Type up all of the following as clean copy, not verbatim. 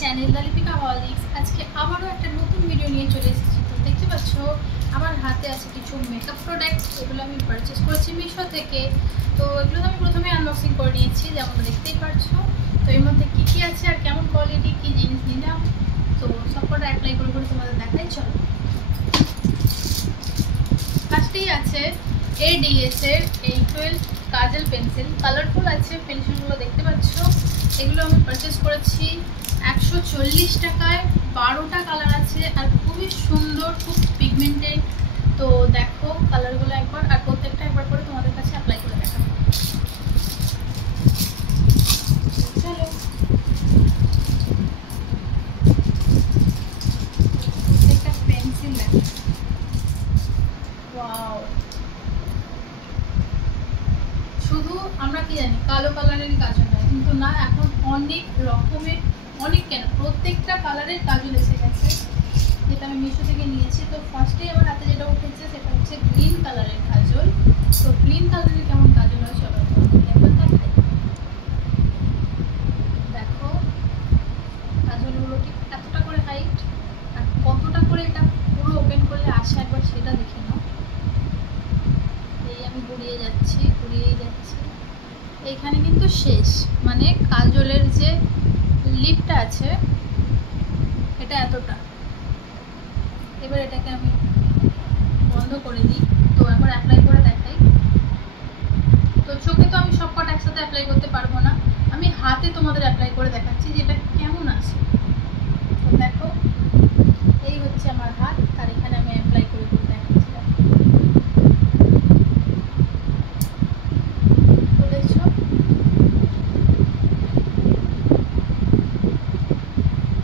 Channel লালিপিকা Horlicks. আজকে আবারও একটা নতুন ভিডিও নিয়ে চলে এসেছি। তো দেখতে পাচ্ছ আমার হাতে আছে কিছু মেকআপ প্রোডাক্ট, এগুলো আমি পারচেস করেছি মিশো থেকে। তো এগুলো আমি প্রথমে আনবক্সিং করে নিয়েছি, যেমন দেখতেই পাচ্ছ। তো এর মধ্যে কী কী আছে আর কেমন কোয়ালিটি কী জিনিস নিলাম, তো সবকটা অ্যাপ্লাই করে করে তোমাদের দেখাই। চলো, ফার্স্টেই আছে ADS এর এই 12 কাজল পেন্সিল। কালারফুল আছে পেন্সিলগুলো, দেখতে পাচ্ছ। এগুলো আমি পারচেস করেছি 140 টাকায়। 12টা কালার আছে আর খুবই সুন্দর, খুব পিগমেন্টেড। তো দেখো কালারগুলো একবার, আর প্রত্যেকটা একবার করে তোমাদের কাছে অ্যাপ্লাই করে দেখাবো। চলো, প্রত্যেকটা পেন্সিল দেখো। ওয়াও, শুধু আমরা কি জানি কালো কালারের কাজল হয়, কিন্তু না, এখন অনেক রকমের, প্রত্যেকটা কালারের কাজল এসে গেছে, যেটা আমি মিশো থেকে নিয়েছি। তো ফার্স্টেই আমার হাতে যেটা উঠেছে সেটা হচ্ছে গ্রিন কালারের কাজল। তো গ্রিন কালারের কেমন কাজল হয় চলো একবার দেখাই। দেখো কাজলগুলো ঠিক এতটা করে হাইট, আর কতটা করে এটা পুরো ওপেন করলে আসে একবার সেটা দেখে নাও। এই আমি ঘুরিয়েই যাচ্ছি। এইখানে কিন্তু শেষ, মানে কাজলের যে লিপটা আছে এটা এতটা। এবার এটাকে আমি বন্ধ করে দিই। তো একবার অ্যাপ্লাই করে দেখাই। তো চোখে তো আমি সবকটা একসাথে অ্যাপ্লাই করতে পারবো না, আমি হাতে তোমাদের অ্যাপ্লাই করে দেখাচ্ছি যে এটা কেমন আছে। তো দেখো এই হচ্ছে আমার হাত, আর এখানে আমি অ্যাপ্লাই করে করে দেখাচ্ছি। তো দেখছো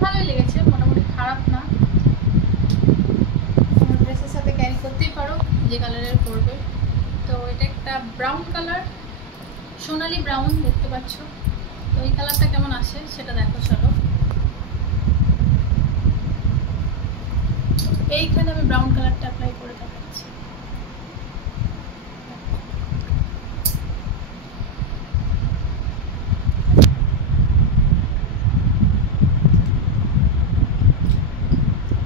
ভালোই লেগেছে, মোটামুটি খারাপ না। তোমার ড্রেসের সাথে ক্যারি করতেই পারো, যে কালারের পরবে। তো এটা একটা ব্রাউন কালার, সোনালি ব্রাউন, দেখতে পাচ্ছ। তো এই কালারটা কেমন আসে সেটা দেখো। চলো, এইখানে আমি ব্রাউন কালারটা অ্যাপ্লাই করে দেখাচ্ছি।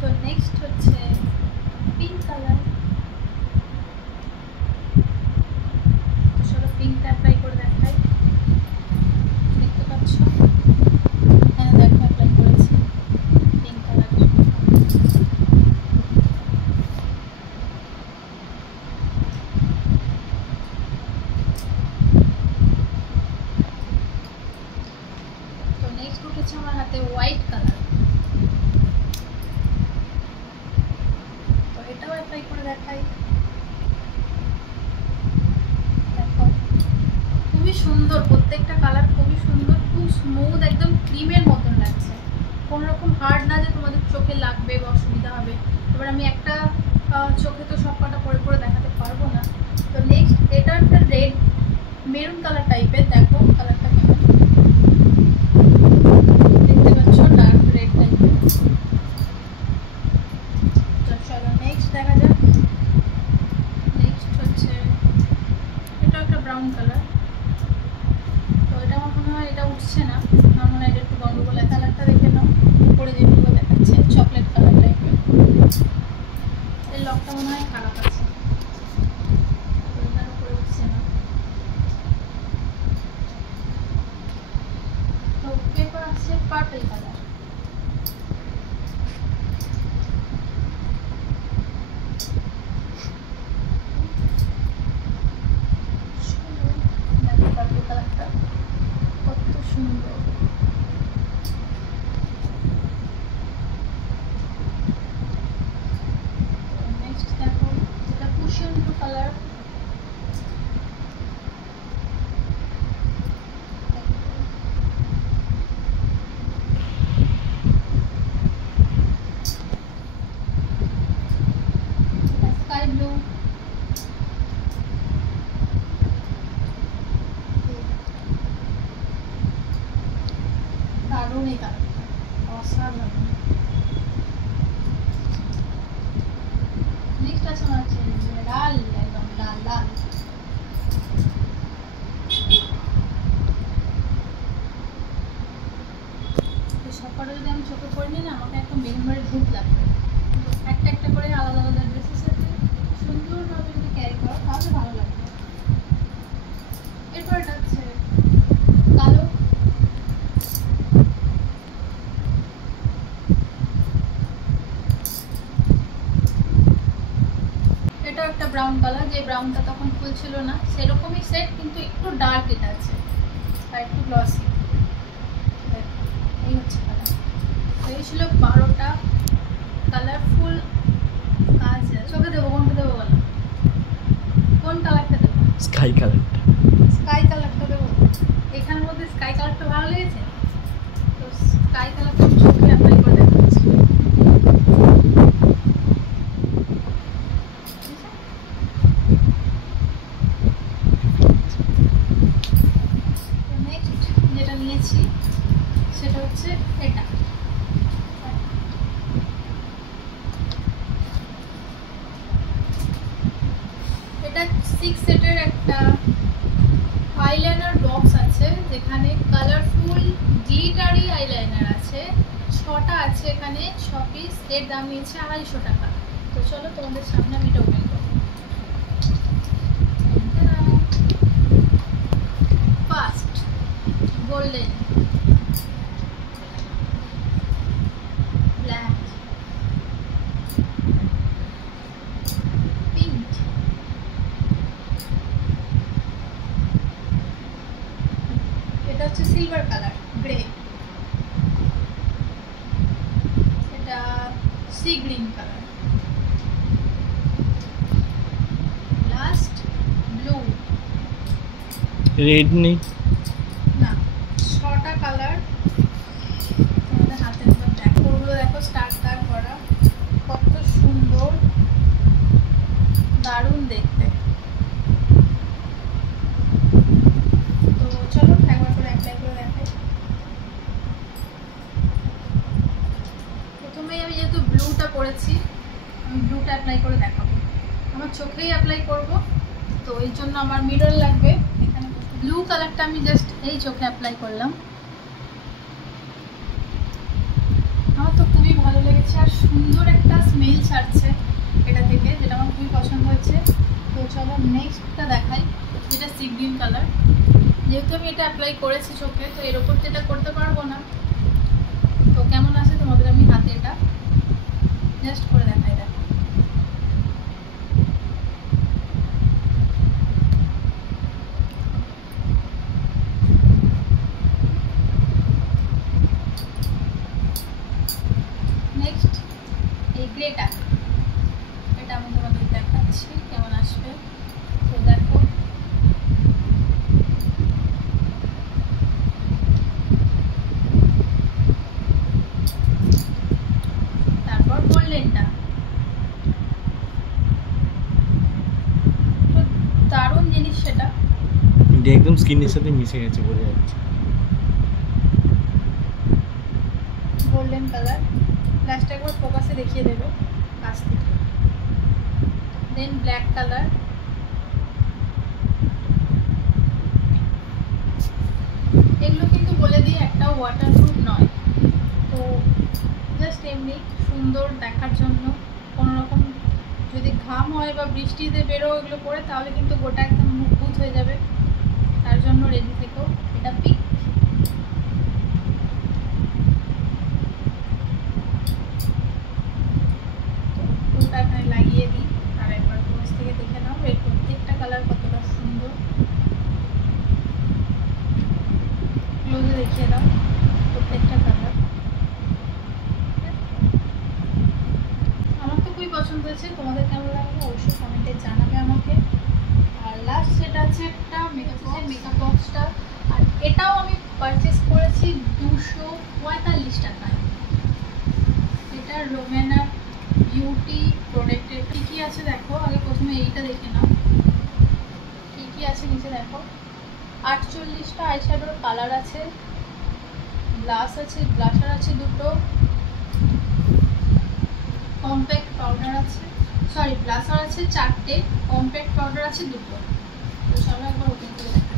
তো নেক্সট হচ্ছে পিঙ্ক কালার। চলো পিঙ্কটা অ্যাপ্লাই করে দেখাই। দেখতে পাচ্ছ এখানে দেখো অ্যাপ্লাই করেছি পিঙ্ক কালার। তো নেক্সট উঠেছে আমার হাতে হোয়াইট কালার। তো এটাও অ্যাপ্লাই করে দেখাই। দেখো খুবই সুন্দর, প্রত্যেকটা কালার খুবই সুন্দর, খুব স্মুথ, একদম ক্রিমের মতন লাগছে। কোনো রকম হার্ড না যে তোমাদের চোখে লাগবে বা অসুবিধা হবে। এবার আমি একটা চোখে তো সব কটা পরে পরে দেখাতে পারবো না। তো নেক্সট এটা একটা রেড মেরুন কালার টাইপের, দেখো কালারটা কেমন, দেখতে পাচ্ছ, ডার্ক রেড টাইপের। তো চলো নেক্সট দেখা যাক। নেক্সট হচ্ছে এটা একটা ব্রাউন কালার। তো এটা আমার মনে হয় এটা উঠছে না, আমার মনে হয় এটা একটু গন্ডগোল। কালারটা দেখে নাও, উপরে যেগুলো দেখাচ্ছে চকলেট কালার টাইপের। এর লকটা মনে হয় খারাপ আছে, এটার উপরে উঠছে না। তো এরপর আসছে পার্পল কালার। দেখো পার্পল কালারটা কত সুন্দর। নেক্সট দেখো এটা cushion blue colour. Sky blue. দারুণ এই কালারটা, অসাধারণ। নেক্সট আছে আমার হচ্ছে লাল, একদম লাল লাল। সবকটা যদি আমি চোখে পরে নিই না, আমাকে একটা মেম্বারে ভূত লাগবে। তো একটা একটা করে আলাদা আলাদা ড্রেসের সাথে সুন্দরভাবে যদি ক্যারি করো তাহলে ভালো লাগবে। এরপর এটা হচ্ছে কালো, এটাও একটা ব্রাউন কালার, যে ব্রাউনটা তখন ফুল ছিল না সেরকমই সেট, কিন্তু একটু ডার্ক এটা আছে আর একটু গ্লসি। এই হচ্ছে কালার। এই ছিল 12টা কালারফুল কাজ। চোখে দেবো কোনটা দেবো বলো, কোন কালারটা দেবো? স্কাই কালারটা। স্কাই কালারটা দেবো। এখানের মধ্যে স্কাই কালারটা ভালো লেগেছে, তো স্কাই কালারটা আমি চোখে অ্যাপ্লাই করে দেখাচ্ছি। নেক্সট যেটা নিয়েছি সেটা হচ্ছে এটা। এটা 6 সেটের একটা আইলাইনার বক্স আছে, যেখানে কালারফুল গ্লিটারি আইলাইনার আছে। 6টা আছে এখানে, 6 পিস। এর দাম নিয়েছে 250 টাকা। তো চলো তোমাদের সামনে আমি এটা ওপেন করবো। ফার্স্ট গোল্ডেন, ব্ল্যাক, পিঙ্ক, এটা হচ্ছে সিলভার কালার, গ্রে, এটা sea green colour, last blue. Red নেই না, 6টা কালার তোমাদের হাতের উপর দেখো। ওগুলো দেখো স্টার স্টার করা, কত সুন্দর, দারুণ দেখতে। তো চলো একবার করে অ্যাপ্লাই করে দেখাই। প্রথমেই আমি যেহেতু ব্লুটা পরেছি, আমি ব্লুটা অ্যাপ্লাই করে দেখাবো। আমার চোখেই অ্যাপ্লাই করব, তো এই জন্য আমার মিরর লাগবে। এখানে ব্লু কালারটা আমি জাস্ট এই চোখে অ্যাপ্লাই করলাম। আমার তো খুবই ভালো লেগেছে, আর সুন্দর একটা স্মেল ছাড়ছে এটা থেকে, যেটা আমার খুবই পছন্দ হয়েছে। তো চলো নেক্সটটা দেখাই, যেটা সি গ্রিন কালার। যেহেতু আমি এটা অ্যাপ্লাই করেছি চোখে, তো এর ওপর তো এটা করতে পারবো না। তো কেমন আছে তোমাদের আমি হাতে এটা জাস্ট করে দেখাই। দেখো নেক্সট এই গ্রেটা, এটা আমি তোমাদের দেখাচ্ছি কেমন আসবে। তো দেখো তারপর গোল্ডেনটা, তো দারুণ জিনিস সেটা, এটা একদম স্কিনের সাথে মিশে গেছে বোঝা যাচ্ছে। Golden colour. লাস্ট একবার ফোকাসে দেখিয়ে দেবে কাছ থেকে। দেন ব্ল্যাক কালার, এগুলো কিন্তু বলে দিই একটাও ওয়াটারপ্রুফ নয়, তো জাস্ট এমনি সুন্দর দেখার জন্য। কোনোরকম যদি ঘাম হয় বা বৃষ্টিতে বেরো এগুলো পরে, তাহলে কিন্তু গোটা একদম মুখভূত হয়ে যাবে, তার জন্য রেডি থেকো। এটা পিঙ্ক, ওটা এখানে লাগিয়ে দিই আর একবার ক্লোজ থেকে দেখে নাও এর প্রত্যেকটা কালার কতটা সুন্দর। ক্লোজে দেখিয়ে দাও প্রত্যেকটা কালার। আমার তো খুবই পছন্দ হয়েছে, তোমাদের কেমন লাগলো অবশ্যই কমেন্টে জানাবে আমাকে। আর লাস্ট সেটা আছে একটা মেকআপ বক্সটা, আর এটাও আমি পারচেস করেছি 245 টাকায়। এটা রোমেনা বিউটি প্রোডাক্টের। কী কী আছে দেখো, আগে প্রথমে এইটা দেখে নাও কী কী আছে নিচে দেখো। 48টা আইশ্যাডোর কালার আছে, ব্লাশ আছে, ব্লাশার আছে 2টো, কম্প্যাক্ট পাউডার আছে, সরি ব্লাশার আছে 4টে, কম্প্যাক্ট পাউডার আছে 2টো। তো চলো একবার ওপেন করে দেখা।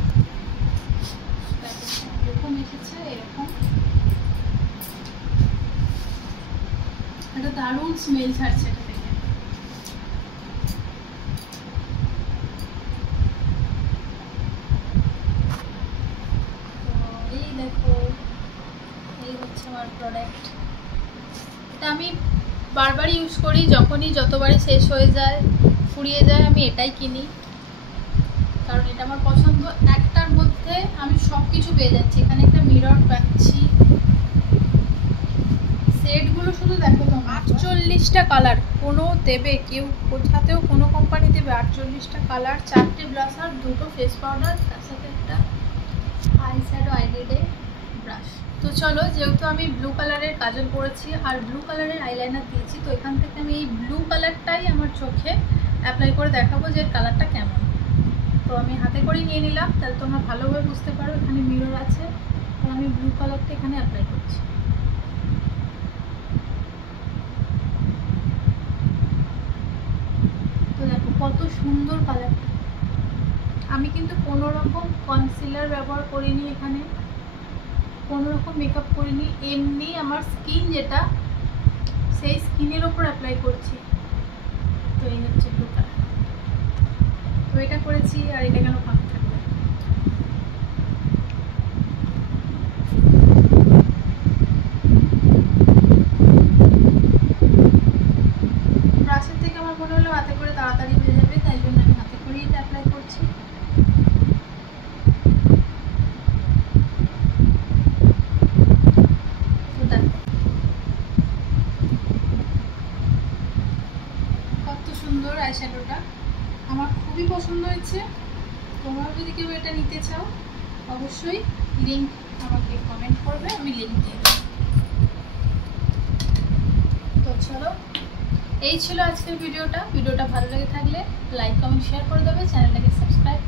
এরকম এসেছে, এরকম একটা দারুণ স্মেল ছাড়ছে এটা থেকে। তো এই দেখো, এই হচ্ছে আমার প্রোডাক্ট। এটা আমি বারবার ইউজ করি, যখনই যতবারই শেষ হয়ে যায়, ফুরিয়ে যায়, আমি এটাই কিনি, কারণ এটা আমার পছন্দ। একটার মধ্যে আমি সব কিছু পেয়ে যাচ্ছি। এখানে একটা মিরর পাচ্ছি, সেটগুলো শুধু দেখো তোমরা, 48টা কালার। কোনো দেবে কেউ, কোথাতেও কোনো কোম্পানি দেবে 48টা কালার, 4টে ব্লাশার, 2টো ফেস পাউডার, তার সাথে একটা আই শ্যাডো আইলিডে ব্রাশ। তো চলো, যেহেতু আমি ব্লু কালারের কাজল পরেছি আর ব্লু কালারের আইলাইনার দিয়েছি, তো এখান থেকে আমি এই ব্লু কালারটাই আমার চোখে অ্যাপ্লাই করে দেখাবো যে এর কালারটা কেমন। তো আমি হাতে করেই নিয়ে নিলাম, তাহলে তোমরা ভালোভাবে বুঝতে পারো। এখানে মিরর আছে, আর আমি ব্লু কালারটা এখানে অ্যাপ্লাই করছি। তো দেখো কত সুন্দর কালারটা। আমি কিন্তু কোনো রকম কনসিলার ব্যবহার করিনি, এখানে কোনো রকম মেকআপ করিনি, এমনি আমার স্কিন যেটা, সেই স্কিনের ওপর অ্যাপ্লাই করছি। তো এই হচ্ছে ব্লু কালার। তো এটা করেছি, আর এটা কেন ফাঁকা থাকবে। ব্রাশের থেকে আমার মনে হলো হাতে করে তাড়াতাড়ি হয়ে যাবে, তাই জন্য আমি হাতে করেই এটা অ্যাপ্লাই করছি। তো দেখো কত সুন্দর আইশ্যাডোটা, আমার খুবই পছন্দ হয়েছে। তোমরাও যদি কেউ এটা নিতে চাও, অবশ্যই লিঙ্ক আমাকে কমেন্ট করবে, আমি লিঙ্ক দিয়ে দেবো। তো চলো, এই ছিল আজকের ভিডিওটা। ভিডিওটা ভালো লেগে থাকলে লাইক, কমেন্ট, শেয়ার করে দেবে, চ্যানেলটাকে সাবস্ক্রাইব